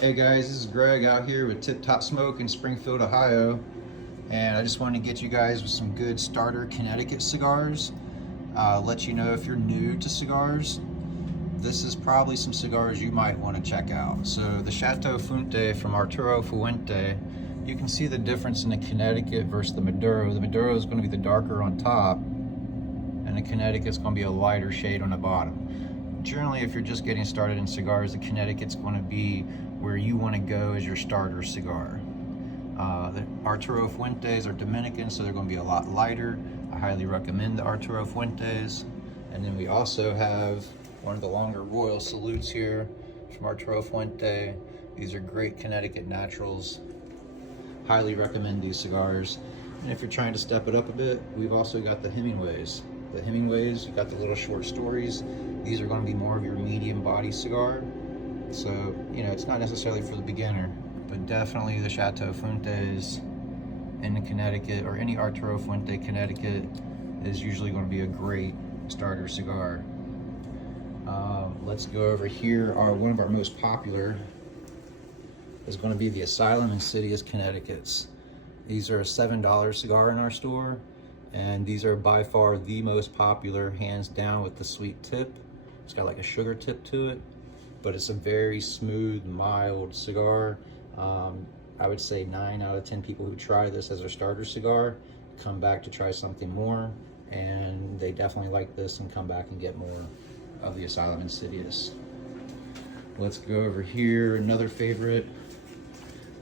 Hey guys, this is Greg out here with Tip Top Smoke in Springfield, Ohio, and I just wanted to get you guys with some good starter Connecticut cigars. Let you know if you're new to cigars, this is probably some cigars you might want to check out. So the Chateau Fuente from Arturo Fuente, you can see the difference in the Connecticut versus the Maduro. The Maduro is going to be the darker on top, and the Connecticut is going to be a lighter shade on the bottom. Generally, if you're just getting started in cigars, the Connecticut's going to be where you want to go as your starter cigar. The Arturo Fuentes are Dominican, so they're going to be a lot lighter. I highly recommend the Arturo Fuentes. And then we also have one of the longer Royal Salutes here from Arturo Fuente. These are great Connecticut naturals. Highly recommend these cigars. And if you're trying to step it up a bit, we've also got the Hemingways. The Hemingways, you got the little short stories. These are going to be more of your medium body cigar. So, you know, it's not necessarily for the beginner, but definitely the Chateau Fuentes in the Connecticut, or any Arturo Fuente Connecticut, is usually going to be a great starter cigar. Let's go over here. One of our most popular is going to be the Asylum Insidious Connecticut's. These are a $7 cigar in our store, and these are by far the most popular, hands down, with the sweet tip. It's got like a sugar tip to it, but it's a very smooth, mild cigar. I would say 9 out of 10 people who try this as their starter cigar come back to try something more, and they definitely like this and come back and get more of the Asylum Insidious. Let's go over here. Another favorite.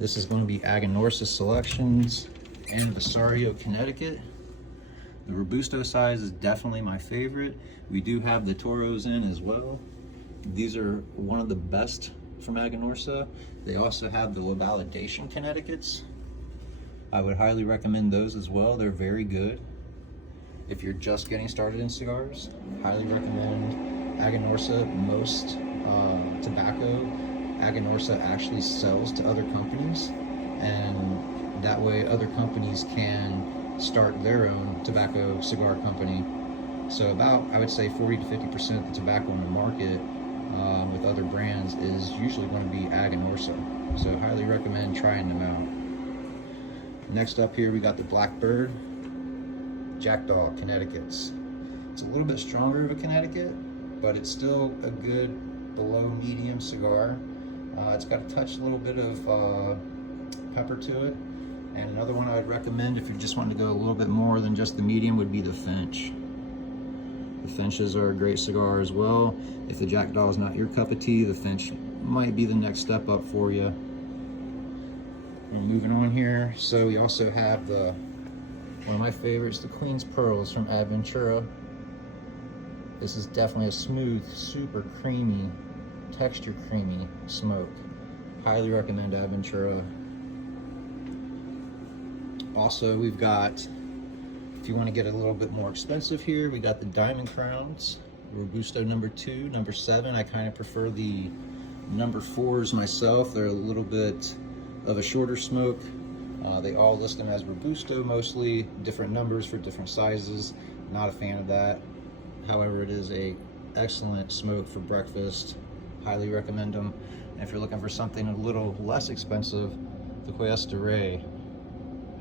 This is going to be Aganorsa Selections and Vasario Connecticut. The Robusto size is definitely my favorite. We do have the Toros in as well. These are one of the best from Aganorsa. They also have the La Validation Connecticut's. I would highly recommend those as well. They're very good. If you're just getting started in cigars, highly recommend Aganorsa. Most tobacco, Aganorsa actually sells to other companies, and that way other companies can start their own tobacco cigar company. So about, I would say, 40 to 50% of the tobacco on the market with other brands is usually going to be Aganorsa. So highly recommend trying them out. Next up here we got the Blackbird Jackdaw Connecticut's. It's a little bit stronger of a Connecticut, but it's still a good below medium cigar. It's got a touch, a little bit of pepper to it. And another one I'd recommend if you just want to go a little bit more than just the medium would be the Finch. The Finches are a great cigar as well. If the Jackdaw is not your cup of tea, the Finch might be the next step up for you. And moving on here, so we also have one of my favorites, the Queen's Pearls from Adventura. This is definitely a smooth, super creamy, texture creamy smoke. Highly recommend Adventura. Also, we've got, if you want to get a little bit more expensive here, we got the Diamond Crowns, Robusto number 2, number 7. I kind of prefer the number 4s myself. They're a little bit of a shorter smoke. They all list them as Robusto, mostly different numbers for different sizes. Not a fan of that. However, it is a excellent smoke for breakfast. Highly recommend them. And if you're looking for something a little less expensive, the Cuesta Rey.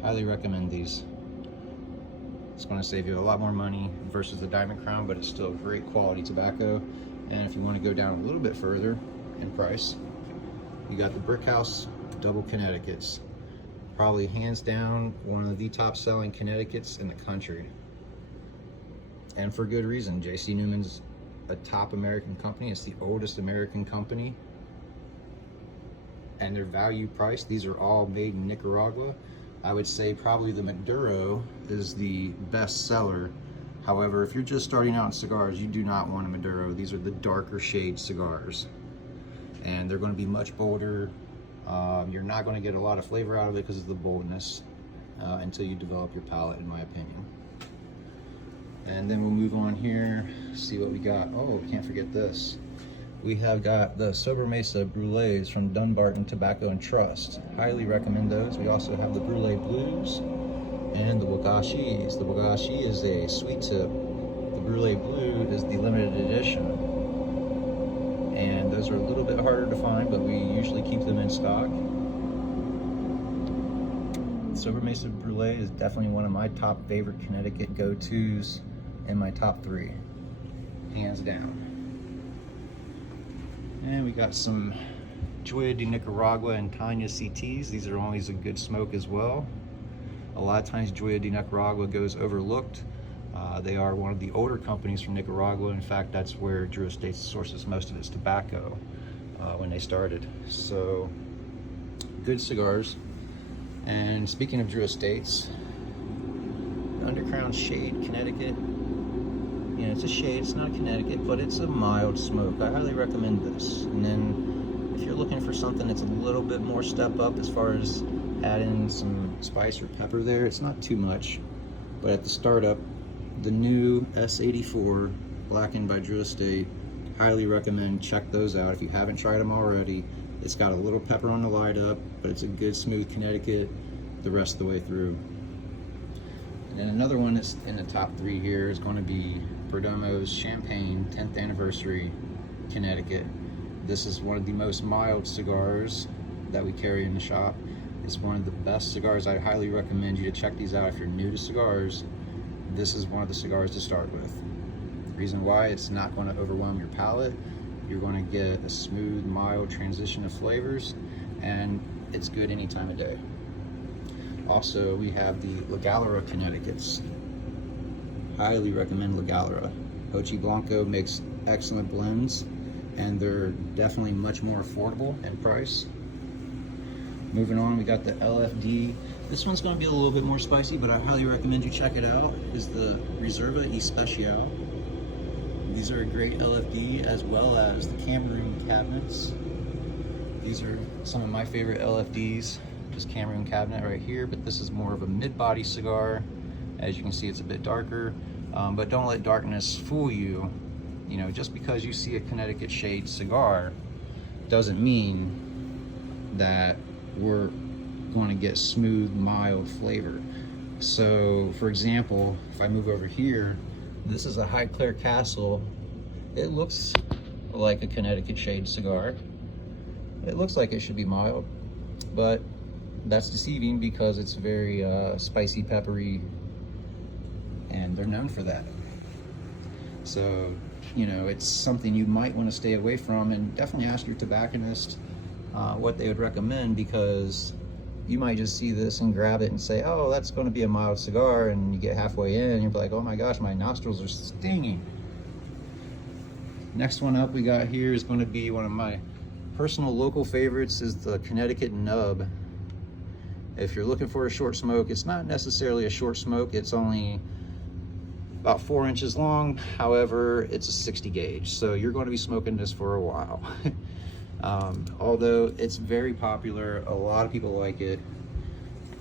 Highly recommend these. It's going to save you a lot more money versus the Diamond Crown, but it's still great quality tobacco. And if you want to go down a little bit further in price, you got the Brickhouse Double Connecticut's. Probably hands down one of the top selling Connecticut's in the country. And for good reason. c.newman's a top American company. It's the oldest American company. And their value price, these are all made in Nicaragua. I would say probably the Maduro is the best seller. However, if you're just starting out in cigars, you do not want a Maduro. These are the darker shade cigars. And they're going to be much bolder. You're not going to get a lot of flavor out of it because of the boldness until you develop your palate, in my opinion. And then we'll move on here, see what we got. Oh, can't forget this. We have got the Sobremesa Brulees from Dunbarton Tobacco and Trust. Highly recommend those. We also have the Brule Blues and the Wagashis. The Wagashi is a sweet tip. The Brule Blue is the limited edition. And those Those are a little bit harder to find, but we usually keep them in stock. Sober Mesa Brulee is definitely one of my top favorite Connecticut go-tos, in my top 3, hands down. And we got some Joya de Nicaragua and Tanya CTs. These are always a good smoke as well. A lot of times Joya de Nicaragua goes overlooked. They are one of the older companies from Nicaragua. In fact, that's where Drew Estates sources most of its tobacco when they started. So, good cigars. And speaking of Drew Estates, Undercrown Shade Connecticut. You know, it's a shade, it's not Connecticut, but it's a mild smoke. I highly recommend this. And then if you're looking for something that's a little bit more step up as far as adding some spice or pepper there, it's not too much. But at the startup, the new S84 blackened by Drew Estate, highly recommend check those out if you haven't tried them already. It's got a little pepper on the light up, but it's a good smooth Connecticut the rest of the way through. And then another one that's in the top 3 here is going to be Perdomo's Champagne 10th Anniversary Connecticut. This is one of the most mild cigars that we carry in the shop. It's one of the best cigars. I highly recommend you to check these out if you're new to cigars. This is one of the cigars to start with. The reason why, it's not going to overwhelm your palate. You're going to get a smooth, mild transition of flavors, and it's good any time of day. Also, we have the La Galera Connecticut's. Highly recommend La Galera. Hochi Blanco makes excellent blends, and they're definitely much more affordable in price. Moving on, we got the LFD. This one's going to be a little bit more spicy, but I highly recommend you check it out. Is the Reserva Especial. These are a great LFD, as well as the Cameroon cabinets. These are some of my favorite LFDs. Just Cameroon cabinet right here, but this is more of a mid-body cigar. As you can see, it's a bit darker, but don't let darkness fool you. You know, just because you see a Connecticut shade cigar doesn't mean that we're going to get smooth, mild flavor. So, for example, if I move over here, this is a Highclere Castle. It looks like a Connecticut shade cigar. It looks like it should be mild, but that's deceiving because it's very spicy, peppery, and they're known for that. So, you know, it's something you might want to stay away from, and definitely ask your tobacconist what they would recommend, because you might just see this and grab it and say, oh, that's going to be a mild cigar, and you get halfway in and you're like, oh my gosh, my nostrils are stinging. Next one up we got here is going to be one of my personal local favorites, is the Connecticut Nub. If you're looking for a short smoke, it's not necessarily a short smoke. It's only about 4 inches long. However, it's a 60 gauge, so you're going to be smoking this for a while. Although it's very popular, a lot of people like it,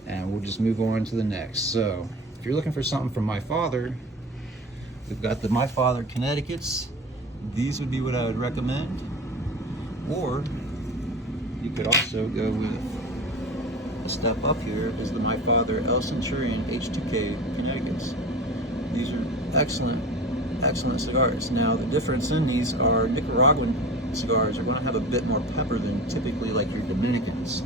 and we'll just move on to the next. So if you're looking for something from my father, we've got the My Father Connecticut's. These would be what I would recommend. Or you could also go with a step up here, is the My Father El Centurion H2K Connecticut's. These are excellent cigars. Now the difference in these are Nicaraguan cigars are going to have a bit more pepper than typically like your Dominicans.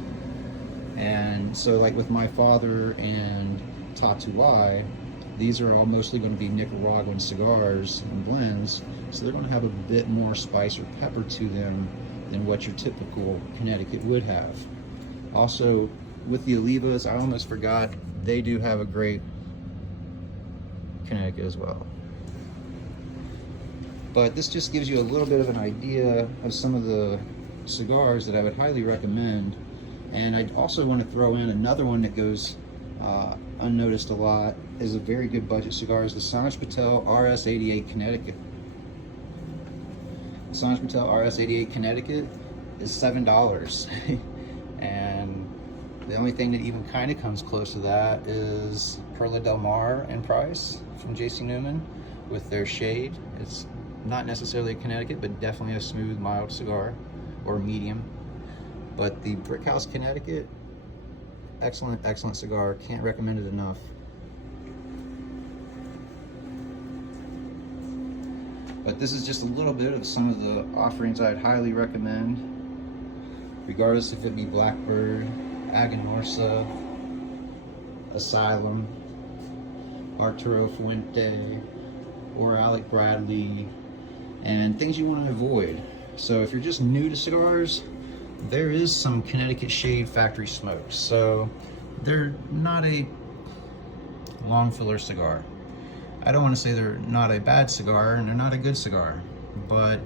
And so like with My Father and Tatuai, these are all mostly going to be Nicaraguan cigars and blends, so they're going to have a bit more spice or pepper to them than what your typical Connecticut would have. Also, with the Olivas, I almost forgot, they do have a great Connecticut as well. But this just gives you a little bit of an idea of some of the cigars that I would highly recommend. And I also want to throw in another one that goes unnoticed a lot, is a very good budget cigar, is the Sanj Patel RS88 Connecticut. Sanj Patel RS88 Connecticut is $7. And the only thing that even kind of comes close to that is Perla Del Mar in price from c.newman with their shade. It's not necessarily a Connecticut, but definitely a smooth, mild cigar, or medium. But the Brickhouse Connecticut, excellent cigar. Can't recommend it enough. But this is just a little bit of some of the offerings I'd highly recommend, regardless if it be Blackbird, Aganorsa, Asylum, Arturo Fuente, or Alec Bradley, and things you want to avoid. So if you're just new to cigars, there is some Connecticut Shade factory smokes. So they're not a long filler cigar. I don't want to say they're not a bad cigar and they're not a good cigar, but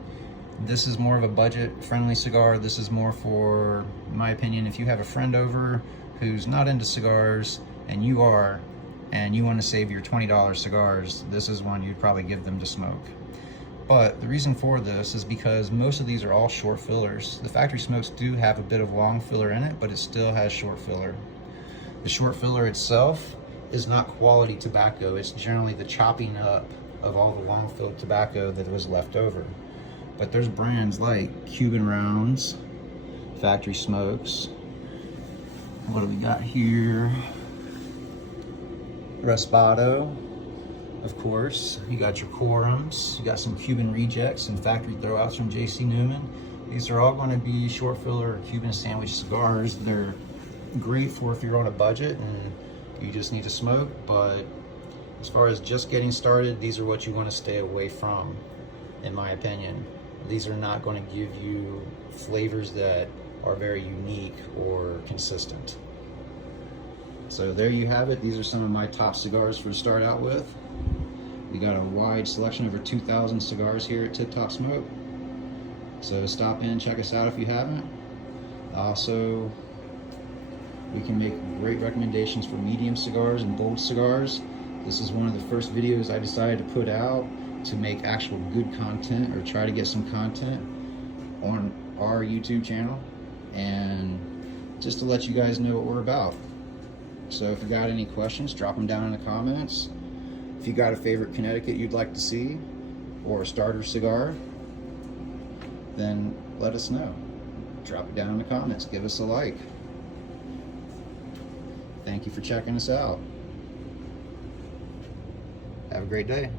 this is more of a budget friendly cigar. This is more for, in my opinion, if you have a friend over who's not into cigars and you are, and you want to save your $20 cigars, this is one you'd probably give them to smoke. But the reason for this is because most of these are all short fillers. The factory smokes do have a bit of long filler in it, but it still has short filler. The short filler itself is not quality tobacco. It's generally the chopping up of all the long filled tobacco that was left over. But there's brands like Cuban Rounds, factory smokes. What do we got here? Raspado, of course. You got your Quorums. You got some Cuban rejects and factory throwouts from c.newman. These are all going to be short filler or Cuban sandwich cigars. They're great for if you're on a budget and you just need to smoke, but as far as just getting started, these are what you want to stay away from, in my opinion. These are not going to give you flavors that are very unique or consistent. So there you have it. These are some of my top cigars to start out with. We got a wide selection, over 2,000 cigars here at Tip Top Smoke. So stop in, check us out if you haven't. Also, we can make great recommendations for medium cigars and bold cigars. This is one of the first videos I decided to put out to make actual good content, or try to get some content on our YouTube channel, and just to let you guys know what we're about. So if you got any questions, drop them down in the comments. If you got a favorite Connecticut you'd like to see, or a starter cigar, then let us know. Drop it down in the comments, give us a like. Thank you for checking us out. Have a great day.